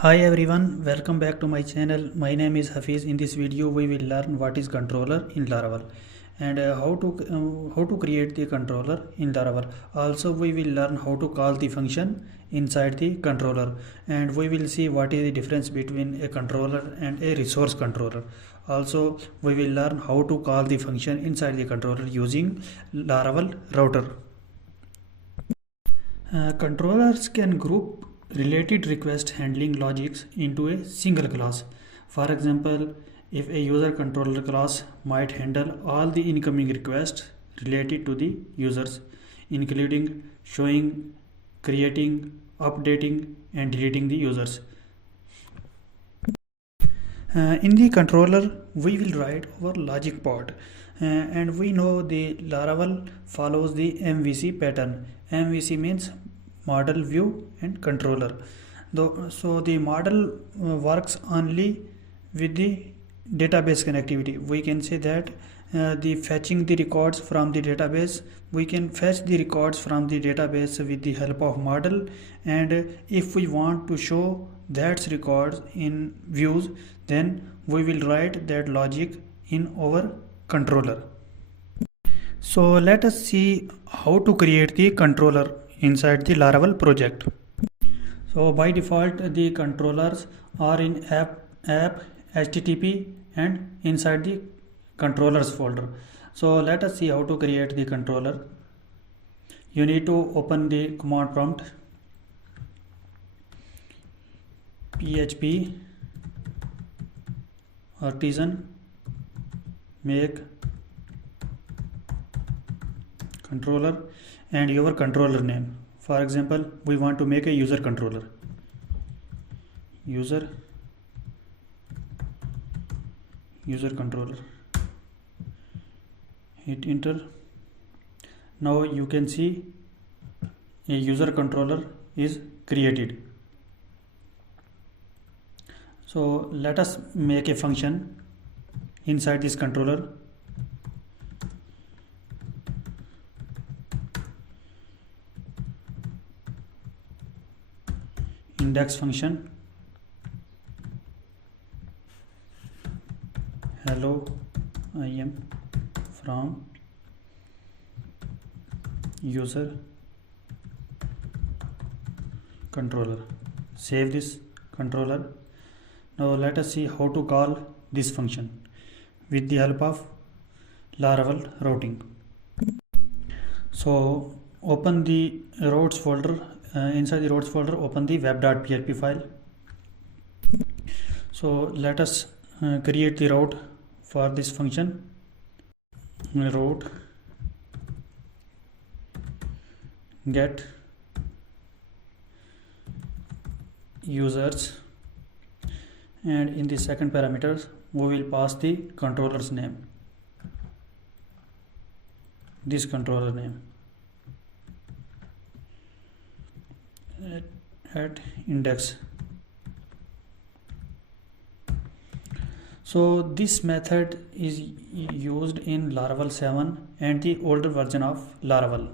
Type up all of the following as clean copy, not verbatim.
Hi everyone, welcome back to my channel. My name is Hafiz. In this video, we will learn what is controller in Laravel and how to create the controller in Laravel. Also, we will learn how to call the function inside the controller, and we will see what is the difference between a controller and a resource controller. Also, we will learn how to call the function inside the controller using Laravel router. Controllers can group related request handling logics into a single class. For example, if a user controller class might handle all the incoming requests related to the users, including showing, creating, updating, and deleting the users. In the controller, we will write our logic part, and we know the Laravel follows the MVC pattern. MVC means model, view, and controller. So the model works only with the database connectivity. We can say that the fetching the records from the database, we can fetch the records from the database with the help of model, and if we want to show that records in views, then we will write that logic in our controller. So let us see how to create the controller inside the Laravel project. So by default the controllers are in app http and inside the controllers folder. So let us see how to create the controller. You need to open the command prompt, php artisan make controller and your controller name. For example, we want to make a user controller. User controller. Hit enter. Now you can see a user controller is created. So let us make a function inside this controller. Index function, hello, I am from user controller. Save this controller. Now let us see how to call this function with the help of Laravel routing. So open the routes folder. Inside the routes folder, open the web.php file. So let us create the route for this function. Route get users, and in the second parameters we will pass the controller's name, this controller name, at index. So this method is used in Laravel 7 and the older version of Laravel.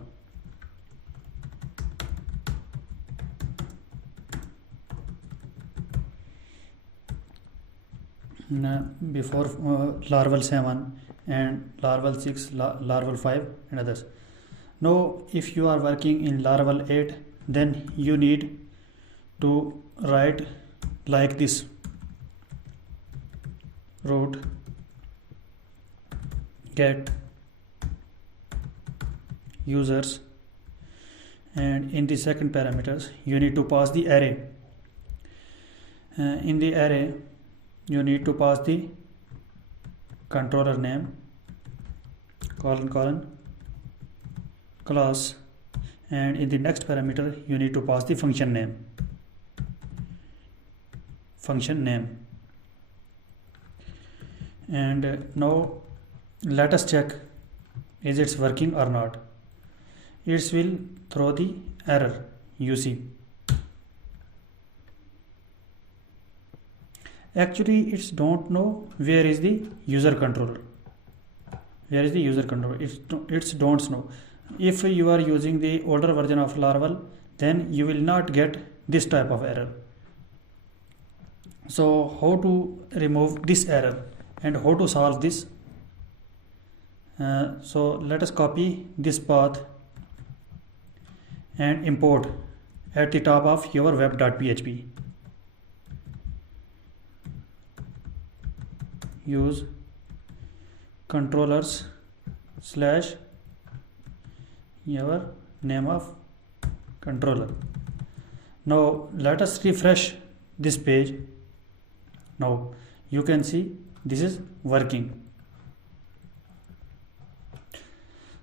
Before Laravel 7 and Laravel 6, Laravel 5 and others. Now if you are working in Laravel 8, then you need to write like this: route get users, and in the second parameters you need to pass the array. In the array you need to pass the controller name, class, and in the next parameter you need to pass the function name. And now let us check is it's working or not. It will throw the error, you see. Actually it's don't know where is the user controller. It's don't know. If you are using the older version of Laravel, then you will not get this type of error. So how to remove this error and how to solve this? So let us copy this path and import at the top of your web.php. Use controllers slash your name of controller. Now let us refresh this page. Now you can see this is working.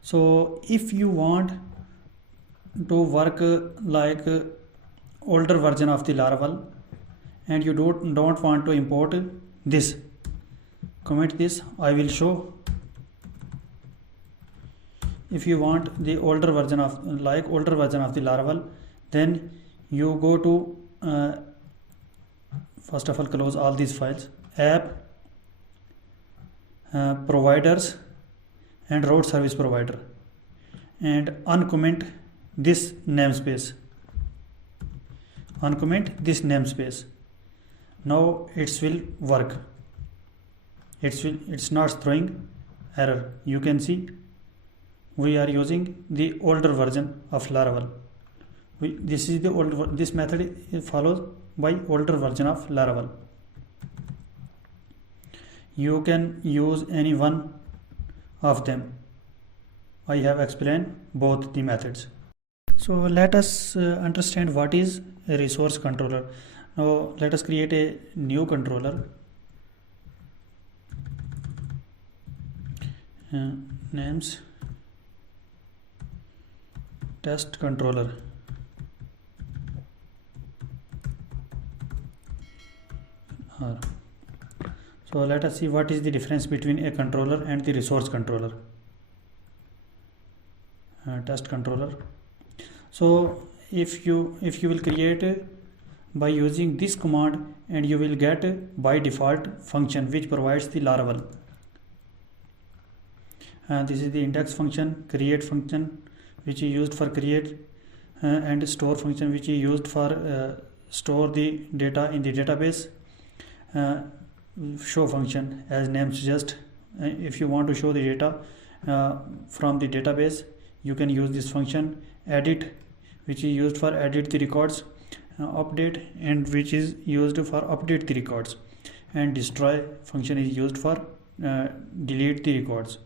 So if you want to work like older version of the Laravel and you don't want to import this, comment this, I will show. If you want the older version of the Laravel, then you go to first of all close all these files, app, providers and route service provider, and uncomment this namespace. Now it will work. It's not throwing error. You can see we are using the older version of Laravel. This method is followed by older version of Laravel. You can use any one of them. I have explained both the methods. So let us understand what is a resource controller. Now let us create a new controller. Names test controller. So let us see what is the difference between a controller and the resource controller. Test controller. So if you will create by using this command, and you will get by default function which provides the Laravel. This is the index function, create function which is used for create, and store function which is used for store the data in the database. Show function, as name suggests, if you want to show the data from the database, you can use this function. Edit, which is used for edit the records. Update, and which is used for update the records. And destroy function is used for delete the records.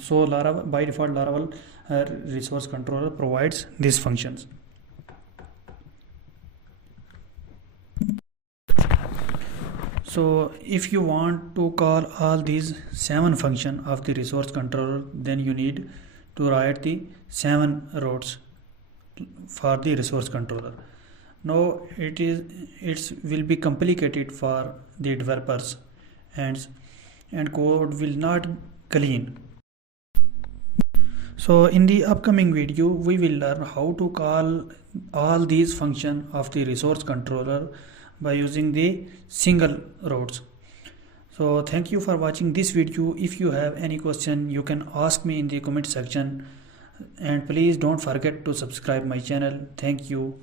So Laravel, by default Laravel resource controller provides these functions. So if you want to call all these 7 functions of the resource controller, then you need to write the 7 routes for the resource controller. Now it will be complicated for the developers, and code will not clean. So in the upcoming video we will learn how to call all these functions of the resource controller by using the single routes. So thank you for watching this video. If you have any question, you can ask me in the comment section, and please don't forget to subscribe my channel. Thank you.